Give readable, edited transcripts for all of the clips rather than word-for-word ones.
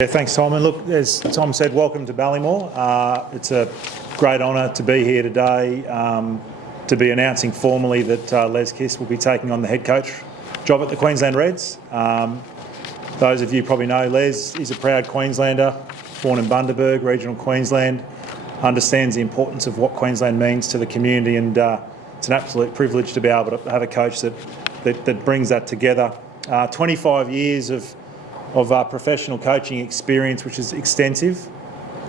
Yeah, thanks, Tom. And look, as Tom said, welcome to Ballymore. It's a great honour to be here today to be announcing formally that Les Kiss will be taking on the head coach job at the Queensland Reds. Those of you probably know Les is a proud Queenslander, born in Bundaberg, regional Queensland, understands the importance of what Queensland means to the community, and it's an absolute privilege to be able to have a coach that brings that together. 25 years of professional coaching experience, which is extensive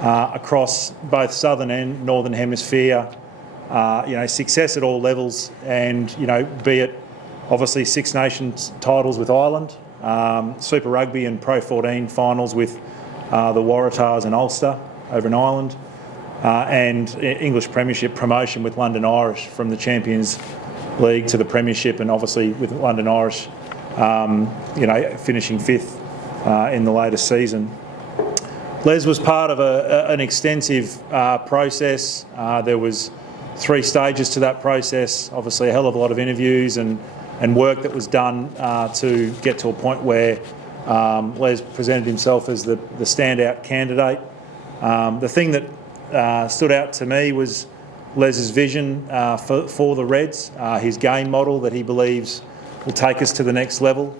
across both southern and northern hemisphere. Success at all levels, and be it obviously Six Nations titles with Ireland, Super Rugby and Pro 14 finals with the Waratahs and Ulster over in Ireland, and English Premiership promotion with London Irish from the Champions League to the Premiership, and obviously with London Irish, finishing fifth in the latest season. Les was part of an extensive process. There was 3 stages to that process, obviously a hell of a lot of interviews and work that was done to get to a point where Les presented himself as the standout candidate. The thing that stood out to me was Les's vision for the Reds, his game model that he believes will take us to the next level.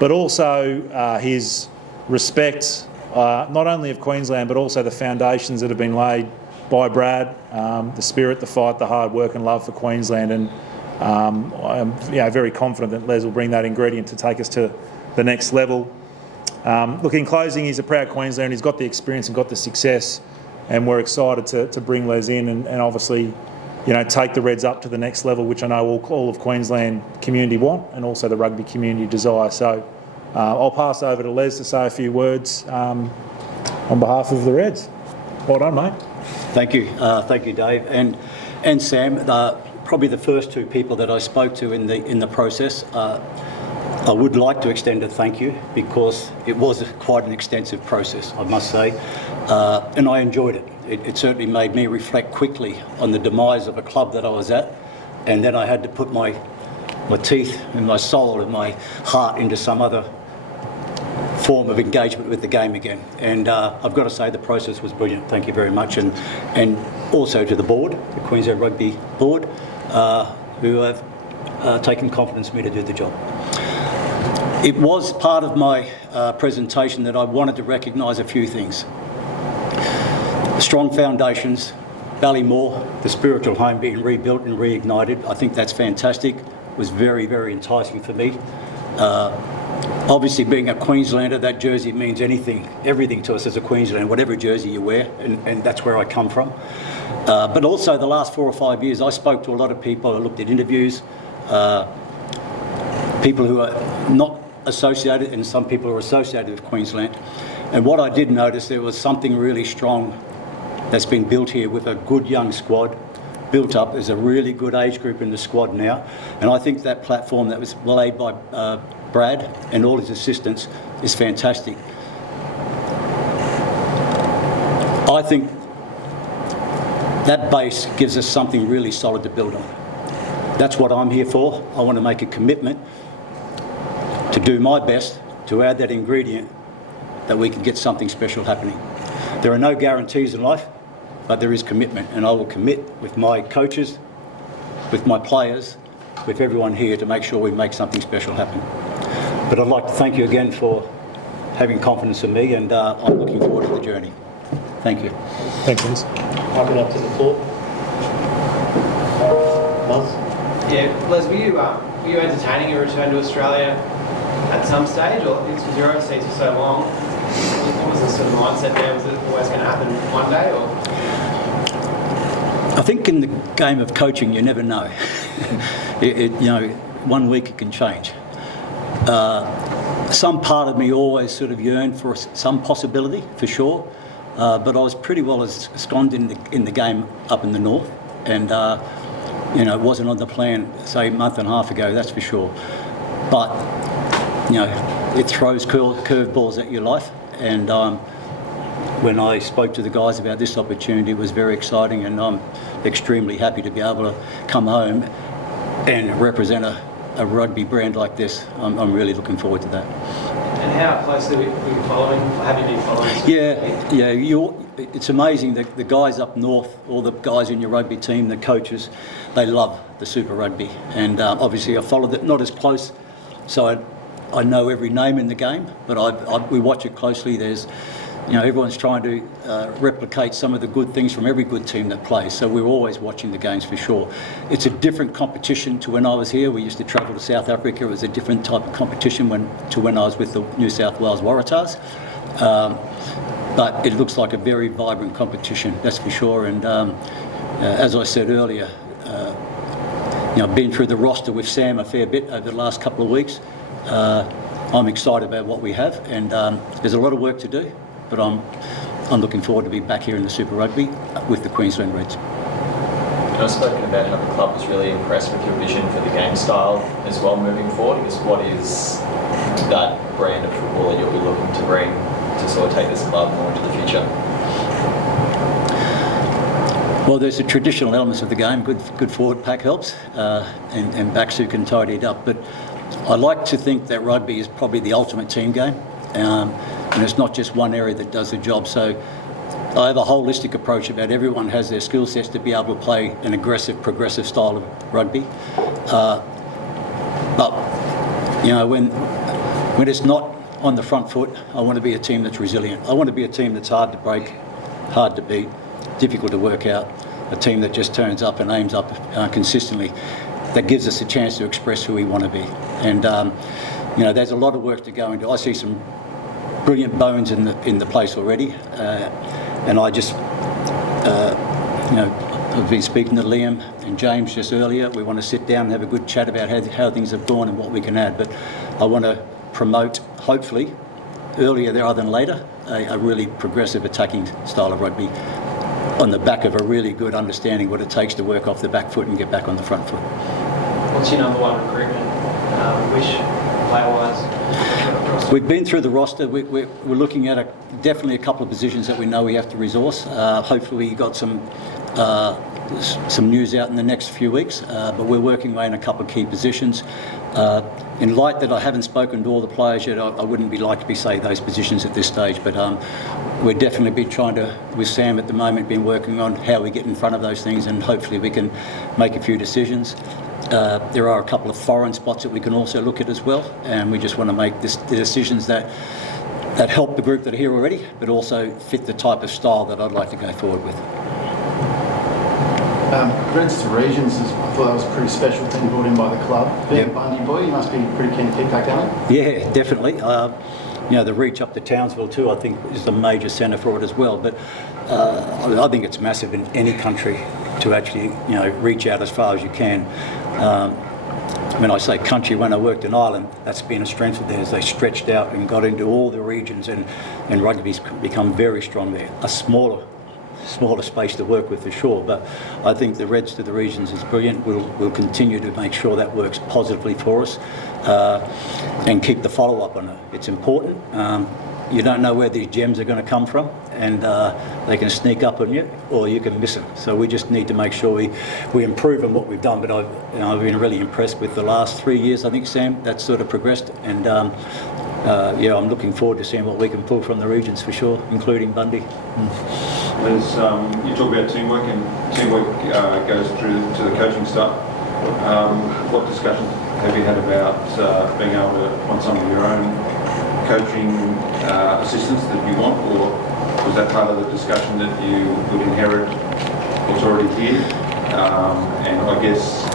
But also his respect, not only of Queensland, but also the foundations that have been laid by Brad, the spirit, the fight, the hard work and love for Queensland. And I'm very confident that Les will bring that ingredient to take us to the next level. Look, in closing, he's a proud Queenslander. He's got the experience and got the success, and we're excited to bring Les in and obviously take the Reds up to the next level, which I know all of Queensland community want, and also the rugby community desire. So I'll pass over to Les to say a few words on behalf of the Reds. Well done, mate. Thank you, Dave, and Sam. Probably the first 2 people that I spoke to in the process. I would like to extend a thank you, because it was quite an extensive process, I must say, and I enjoyed it. It certainly made me reflect quickly on the demise of a club that I was at, and then I had to put my teeth and my soul and my heart into some other form of engagement with the game again. And I've got to say the process was brilliant. Thank you very much, and also to the board, the Queensland Rugby board, who have taken confidence in me to do the job. It was part of my presentation that I wanted to recognise a few things. Strong foundations, Ballymore, the spiritual home being rebuilt and reignited. I think that's fantastic. It was very, very enticing for me. Obviously, being a Queenslander, that jersey means everything to us as a Queenslander, whatever jersey you wear, and that's where I come from. But also the last 4 or 5 years, I spoke to a lot of people, I looked at interviews, people who are not associated, and some people are associated with Queensland. And what I did notice, there was something really strong that's been built here with a good young squad, built up. There's a really good age group in the squad now. And I think that platform that was laid by Brad and all his assistants is fantastic. I think that base gives us something really solid to build on. That's what I'm here for. I want to make a commitment to do my best to add that ingredient that we can get something special happening. There are no guarantees in life, but there is commitment, and I will commit with my coaches, with my players, with everyone here to make sure we make something special happen. But I'd like to thank you again for having confidence in me, and I'm looking forward to the journey. Thank you. Thanks, Les. Open up to the floor. Miles? Yeah, Les, were you entertaining a return to Australia at some stage, or because you're overseas for so long? What was the sort of mindset there? Was it always going to happen one day, or? I think in the game of coaching, you never know. 1 week it can change. Some part of me always sort of yearned for some possibility, for sure. But I was pretty well ensconced in the game up in the north, and it wasn't on the plan, say, a month and a half ago, that's for sure. But it throws curveballs at your life, and when I spoke to the guys about this opportunity, it was very exciting, and I'm extremely happy to be able to come home and represent a rugby brand like this. I'm really looking forward to that. And how closely were you following? Have you been following? It's amazing that the guys up north, all the guys in your rugby team, the coaches, they love the Super Rugby. And obviously I followed it, not as close, so I know every name in the game, but we watch it closely. There's, everyone's trying to replicate some of the good things from every good team that plays. So we're always watching the games for sure. It's a different competition to when I was here. We used to travel to South Africa. It was a different type of competition to when I was with the New South Wales Waratahs. But it looks like a very vibrant competition, that's for sure. And as I said earlier, I've been through the roster with Sam a fair bit over the last couple of weeks. I'm excited about what we have, and there's a lot of work to do, but I'm looking forward to be back here in the Super Rugby with the Queensland Reds. I've spoken about how the club was really impressed with your vision for the game style as well moving forward. I guess what is that brand of football that you'll be looking to bring to sort of take this club more into the future? Well, there's the traditional elements of the game. Good forward pack helps, and backs who can tidy it up. But I like to think that rugby is probably the ultimate team game, and it's not just one area that does the job. So I have a holistic approach about everyone has their skill sets to be able to play an aggressive, progressive style of rugby. But when it's not on the front foot, I want to be a team that's resilient. I want to be a team that's hard to break, hard to beat, difficult to work out, a team that just turns up and aims up consistently, that gives us a chance to express who we want to be. And there's a lot of work to go into. I see some brilliant bones in the place already, and I just I've been speaking to Liam and James just earlier. We want to sit down and have a good chat about how things have gone and what we can add. But I want to promote, hopefully, earlier rather than later, a really progressive attacking style of rugby on the back of a really good understanding what it takes to work off the back foot and get back on the front foot. What's your number one recruitment wish, player-wise? We've been through the roster. We're looking at definitely a couple of positions that we know we have to resource. Hopefully we got some news out in the next few weeks, but we're working away in a couple of key positions. In light that I haven't spoken to all the players yet, I wouldn't like to be saying those positions at this stage, but we're definitely been trying to, with Sam at the moment, been working on how we get in front of those things, and hopefully we can make a few decisions. There are a couple of foreign spots that we can also look at as well, and we just want to make the decisions that help the group that are here already, but also fit the type of style that I'd like to go forward with. Reds to Regions, I thought that was a pretty special thing brought in by the club. Being a Bundy boy, you must be pretty keen to keep that going. Yeah, definitely. The reach up to Townsville too, I think, is a major centre for it as well. But I think it's massive in any country to actually, reach out as far as you can. When I say country, when I worked in Ireland, that's been a strength of theirs. They stretched out and got into all the regions, and rugby's become very strong there. A smaller space to work with for sure, but I think the Reds to the Regions is brilliant. We'll continue to make sure that works positively for us, and keep the follow-up on it. It's important. You don't know where these gems are going to come from, and they can sneak up on you or you can miss them. So we just need to make sure we improve on what we've done. But I've been really impressed with the last 3 years, I think, Sam, that's sort of progressed, and I'm looking forward to seeing what we can pull from the regions for sure, including Bundy. As you talk about teamwork, and teamwork goes through to the coaching staff. What discussions have you had about being able to want some of your own coaching assistance that you want, or was that part of the discussion that you would inherit what's already here? And I guess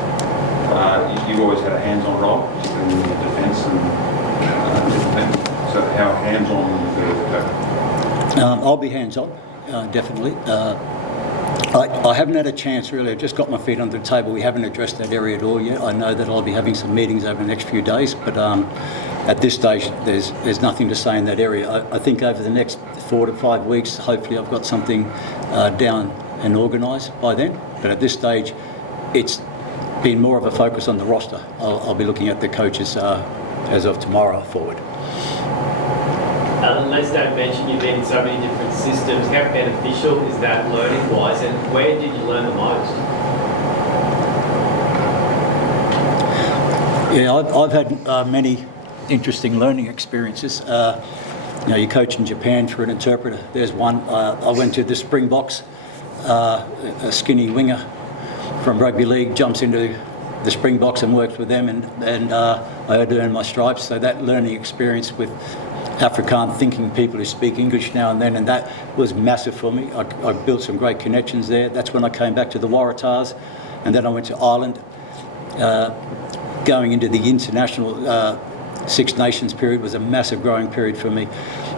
you've always had a hands-on role in defence and different things. So how hands-on is the coach? I'll be hands-on. Definitely. I haven't had a chance really. I've just got my feet under the table. We haven't addressed that area at all yet. I know that I'll be having some meetings over the next few days, but at this stage there's nothing to say in that area. I think over the next 4 to 5 weeks, hopefully I've got something down and organised by then. But at this stage, it's been more of a focus on the roster. I'll be looking at the coaches as of tomorrow forward. Les don't mention you've been in so many different systems. How beneficial is that learning-wise, and where did you learn the most? Yeah, I've had many interesting learning experiences. You coach in Japan for an interpreter. There's one. I went to the Springboks, a skinny winger from rugby league jumps into the Springboks and works with them, and I had to earn my stripes. So that learning experience with Afrikaans thinking people who speak English now and then, and that was massive for me. I built some great connections there. That's when I came back to the Waratahs, and then I went to Ireland, going into the international Six Nations period was a massive growing period for me.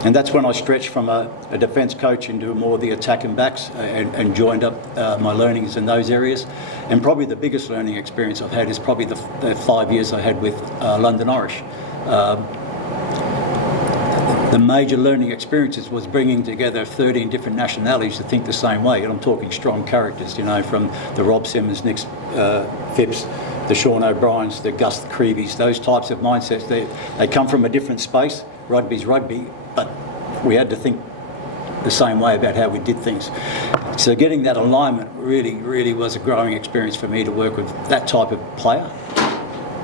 And that's when I stretched from a defence coach into more of the attack and backs and joined up my learnings in those areas. And probably the biggest learning experience I've had is probably the 5 years I had with London Irish. The major learning experiences was bringing together 13 different nationalities to think the same way. And I'm talking strong characters, from the Rob Simmons, Nick Phipps, the Sean O'Briens, the Gus Creevies, those types of mindsets. They come from a different space. Rugby's rugby, but we had to think the same way about how we did things. So getting that alignment really was a growing experience for me to work with that type of player,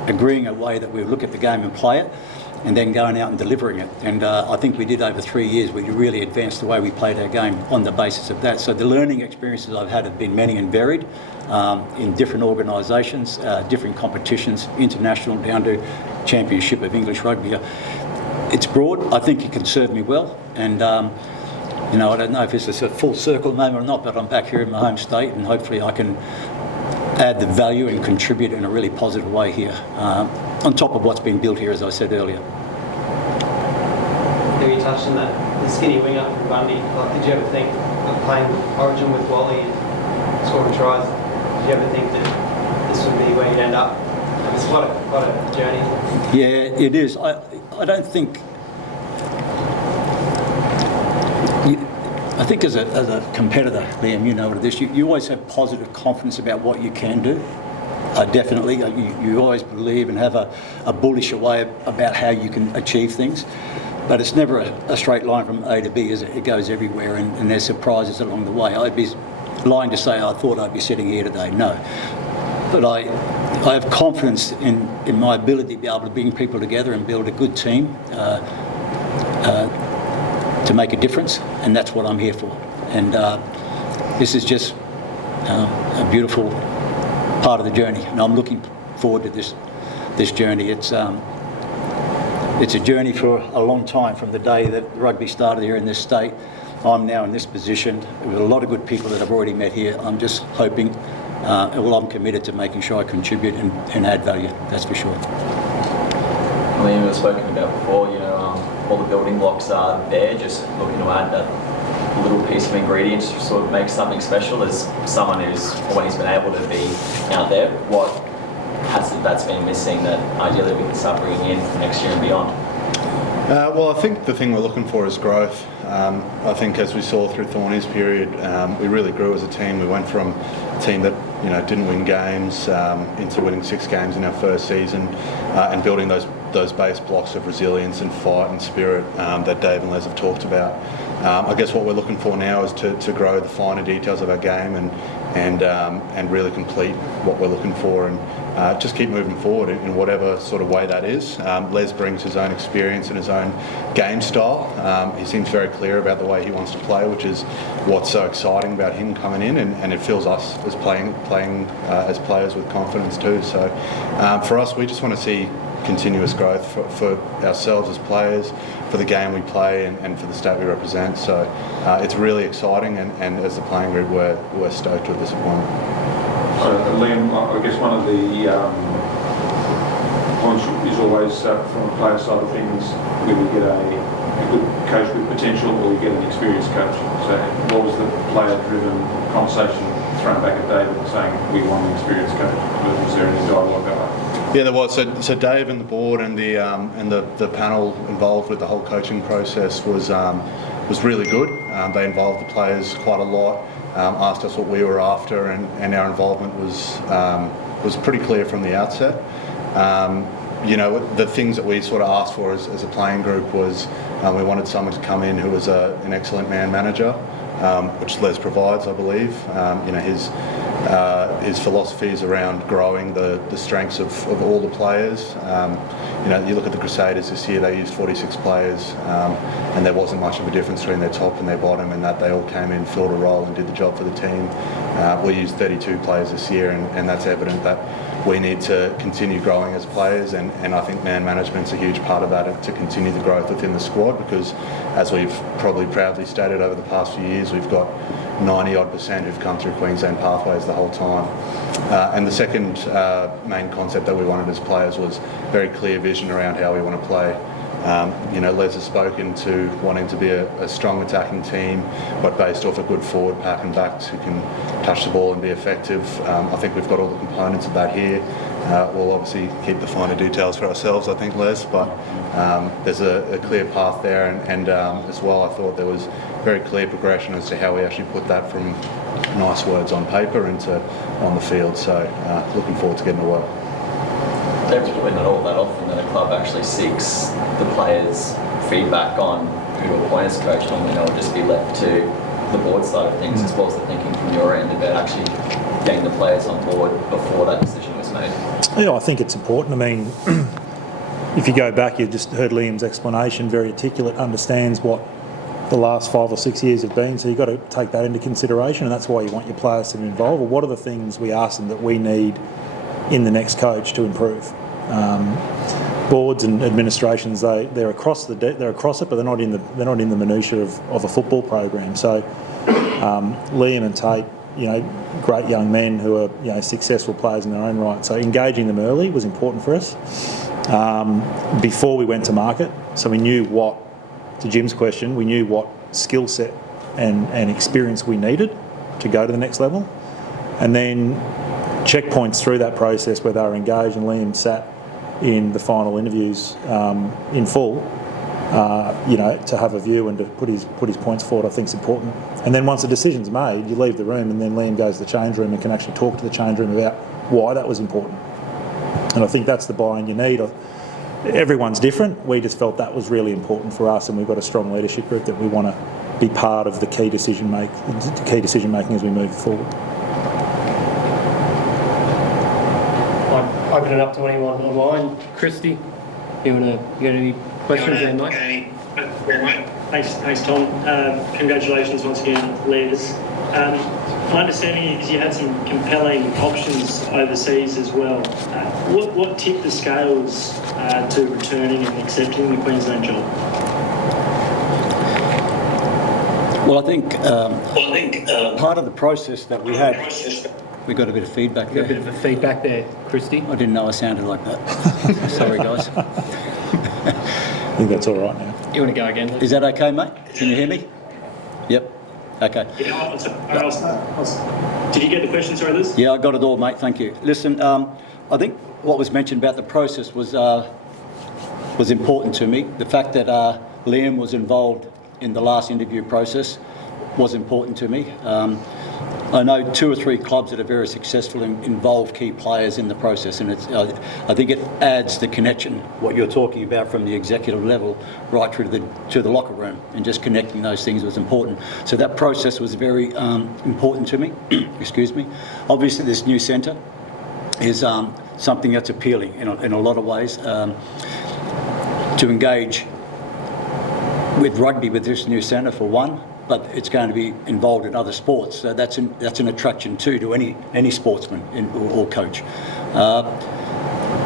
agreeing a way that we would look at the game and play it, and then going out and delivering it. And I think we did over 3 years. We really advanced the way we played our game on the basis of that. So the learning experiences I've had have been many and varied in different organisations, different competitions, international down to Championship of English Rugby. It's broad. I think it can serve me well. And, I don't know if this is a full circle moment or not, but I'm back here in my home state, and hopefully I can add the value and contribute in a really positive way here, on top of what's been built here, as I said earlier. You touched on that, the skinny winger from Bundy. Did you ever think of playing Origin with Wally and scoring tries? Did you ever think that this would be where you'd end up? It's quite a journey. Yeah, it is. I don't think... I think as a competitor, Liam, you know what it is, you always have positive confidence about what you can do. Definitely. You always believe and have a bullish way about how you can achieve things. But it's never a straight line from A to B, is it? It goes everywhere, and there's surprises along the way. I'd be lying to say I thought I'd be sitting here today. No. But I have confidence in my ability to be able to bring people together and build a good team to make a difference, and that's what I'm here for. And this is just a beautiful part of the journey, and I'm looking forward to this journey. It's a journey for a long time, from the day that rugby started here in this state. I'm now in this position with a lot of good people that I've already met here. I'm just hoping, I'm committed to making sure I contribute and add value, that's for sure. Liam, we've spoken about before, all the building blocks are there, just looking to add that little piece of ingredient to sort of make something special. As someone who's always been able to be out there, what has it that's been missing that ideally we can start bringing in for next year and beyond? Well, I think the thing we're looking for is growth. I think as we saw through Thorny's period, we really grew as a team. We went from a team that didn't win games into winning 6 games in our first season, and building those base blocks of resilience and fight and spirit that Dave and Les have talked about. I guess what we're looking for now is to grow the finer details of our game and really complete what we're looking for, and just keep moving forward in whatever sort of way that is. Les brings his own experience and his own game style. He seems very clear about the way he wants to play, which is what's so exciting about him coming in, and it fills us as playing as players with confidence too. So for us, we just want to see continuous growth for ourselves as players, for the game we play, and for the state we represent. So it's really exciting, and as the playing group, we're stoked with this appointment. Liam, I guess one of the points is always from a player side of things, whether you get a good coach with potential or you get an experienced coach. So what was the player-driven conversation thrown back at David saying we want an experienced coach? Was there any dialogue about that? Yeah, there was. So Dave and the board and the panel involved with the whole coaching process was really good. They involved the players quite a lot, asked us what we were after, and our involvement was pretty clear from the outset. The things that we sort of asked for as a playing group was we wanted someone to come in who was an excellent man manager, which Les provides, I believe. His philosophy is around growing the strengths of all the players. you look at the Crusaders this year, they used 46 players, and there wasn't much of a difference between their top and their bottom, and that they all came in, filled a role and did the job for the team. We used 32 players this year, and that's evident that we need to continue growing as players, and I think man management's a huge part of that, to continue the growth within the squad, because as we've probably proudly stated over the past few years, we've got 90-odd% who've come through Queensland pathways the whole time. And the second main concept that we wanted as players was very clear vision around how we want to play. Les has spoken to wanting to be a strong attacking team, but based off a good forward pack and backs who can touch the ball and be effective. I think we've got all the components of that here. We'll obviously keep the finer details for ourselves, I think, Les, but there's a clear path there, and as well, I thought there was very clear progression as to how we actually put that from nice words on paper into on the field. So looking forward to getting to work. It's probably not all that often that a club actually seeks the players' feedback on who to appoint as coach. Normally, it'll just be left to the board side of things, as well as the thinking from your end about actually getting the players on board before that decision was made. Yeah, I think it's important. I mean, if you go back, you just heard Liam's explanation, very articulate, understands what the last 5 or 6 years have been, so you've got to take that into consideration, and that's why you want your players to be involved. Well, what are the things we ask them that we need in the next coach to improve? Boards and administrations, they're across it, but they're not in the minutiae of a football program. So Liam and Tate, great young men who are successful players in their own right. So engaging them early was important for us before we went to market. So we knew what, to Jim's question, we knew what skill set and experience we needed to go to the next level, and then checkpoints through that process where they were engaged, and Liam sat in the final interviews in full, to have a view and to put his points forward, I think is important. And then once the decision's made, you leave the room, and then Liam goes to the change room and can actually talk to the change room about why that was important. And I think that's the buy-in you need. Everyone's different. We just felt that was really important for us, and we've got a strong leadership group that we want to be part of the key decision making as we move forward. Open it up to anyone online. Christy, you got any questions there, mate? Thanks, Tom. Congratulations once again, Les. My understanding is you had some compelling options overseas as well. What tipped the scales to returning and accepting the Queensland job? Well, I think part of the process that we had. We got a bit of feedback there. A bit of a feedback there, Christy. I didn't know I sounded like that. Sorry, guys. I think that's all right now. You want to go again, Liz? Is that okay, mate? Can you hear me? Yep. Okay. Yeah, did you get the question, sorry, Liz? Yeah, I got it all, mate. Thank you. Listen, I think what was mentioned about the process was important to me. The fact that Liam was involved in the last interview process was important to me. I know 2 or 3 clubs that are very successful and involve key players in the process, and I think it adds the connection, what you're talking about from the executive level right through to the locker room, and just connecting those things was important. So that process was very important to me. Excuse me. Obviously, this new centre is something that's appealing in a lot of ways. To engage with rugby with this new centre, for one, but it's going to be involved in other sports. So that's an attraction too to any sportsman or coach.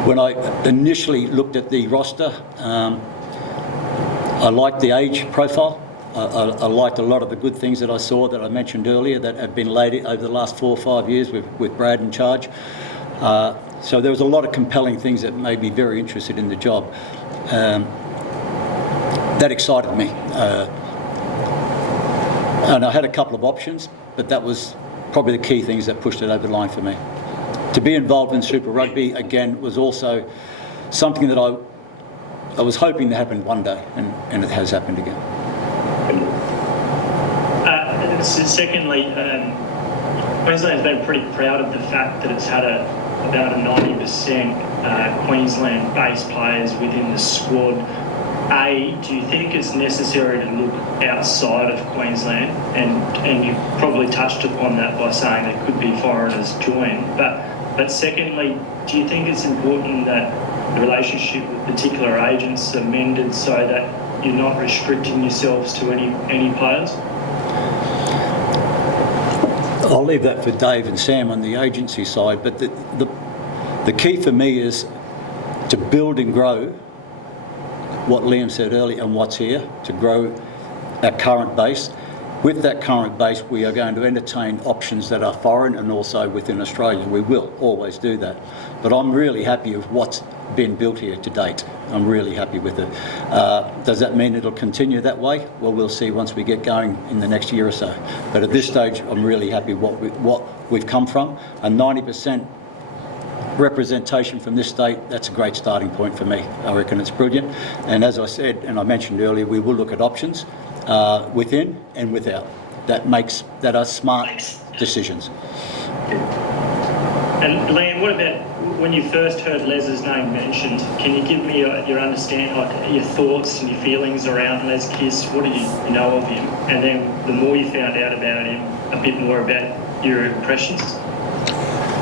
When I initially looked at the roster, I liked the age profile. I liked a lot of the good things that I saw that I mentioned earlier that have been laid over the last 4 or 5 years with Brad in charge. So there was a lot of compelling things that made me very interested in the job. That excited me. And I had a couple of options, but that was probably the key things that pushed it over the line for me. To be involved in Super Rugby, again, was also something that I was hoping to happen one day, and it has happened again. Secondly, Queensland's been pretty proud of the fact that it's had about a 90% Queensland-based players within the squad. Do you think it's necessary to look outside of Queensland? And you probably touched upon that by saying there could be foreigners join. But secondly, do you think it's important that the relationship with particular agents amended so that you're not restricting yourselves to any players? I'll leave that for Dave and Sam on the agency side, but the key for me is to build and grow what Liam said earlier and what's here, to grow our current base. With that current base, we are going to entertain options that are foreign and also within Australia. We will always do that. But I'm really happy with what's been built here to date. I'm really happy with it. Does that mean it'll continue that way? Well, we'll see once we get going in the next year or so. But at this stage, I'm really happy what we've come from. A 90% representation from this state, that's a great starting point for me. I reckon it's brilliant. And as I said, and I mentioned earlier, we will look at options within and without. That are smart decisions. And Liam, what about when you first heard Les's name mentioned? Can you give me your understanding, like your thoughts and your feelings around Les Kiss? What did you know of him? And then the more you found out about him, a bit more about your impressions?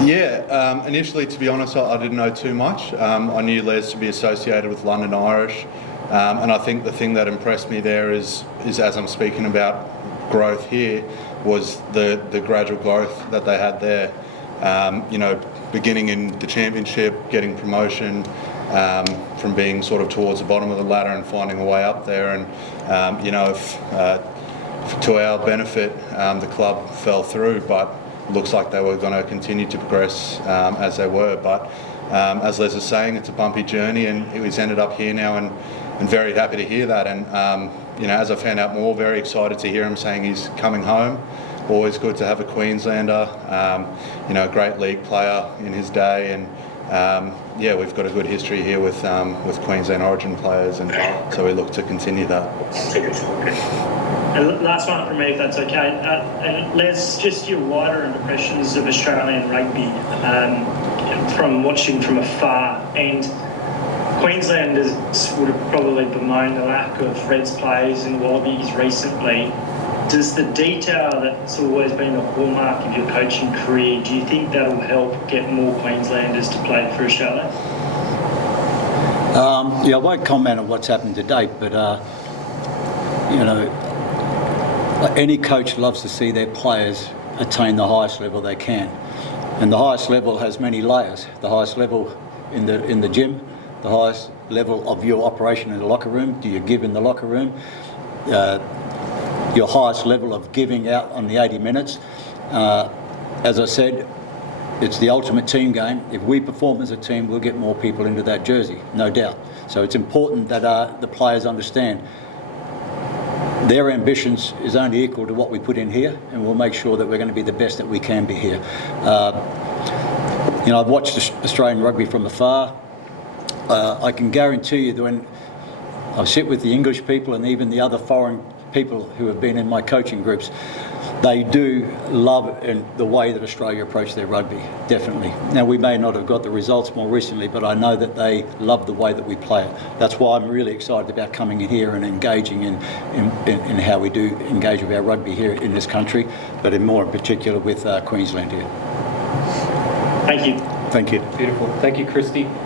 Yeah, initially, to be honest, I didn't know too much. I knew Les to be associated with London Irish, and I think the thing that impressed me there is as I'm speaking about growth here, was the gradual growth that they had there. Beginning in the championship, getting promotion, from being sort of towards the bottom of the ladder and finding a way up there. And, to our benefit, the club fell through, but looks like they were going to continue to progress as they were. But as Les is saying, it's a bumpy journey, and he's ended up here now, and very happy to hear that. And, as I found out more, very excited to hear him saying he's coming home. Always good to have a Queenslander, a great league player in his day, and we've got a good history here with Queensland Origin players, and so we look to continue that. And last one from me, if that's okay. And Les, just your wider impressions of Australian rugby from watching from afar, and Queenslanders would have probably bemoaned the lack of Reds players and Wallabies recently. Does the detail that's always been the hallmark of your coaching career, do you think that'll help get more Queenslanders to play for Australia? I won't comment on what's happened to date, but, any coach loves to see their players attain the highest level they can. And the highest level has many layers. The highest level in the gym, the highest level of your operation in the locker room. Do you give in the locker room? Your highest level of giving out on the 80 minutes. As I said, it's the ultimate team game. If we perform as a team, we'll get more people into that jersey, no doubt. So it's important that the players understand their ambitions is only equal to what we put in here, and we'll make sure that we're going to be the best that we can be here. I've watched Australian rugby from afar. I can guarantee you that when I sit with the English people and even the other foreign people who have been in my coaching groups, they do love the way that Australia approach their rugby, definitely. Now, we may not have got the results more recently, but I know that they love the way that we play it. That's why I'm really excited about coming in here and engaging in how we do engage with our rugby here in this country, but in particular with Queensland here. Thank you. Thank you. Beautiful. Thank you, Christy.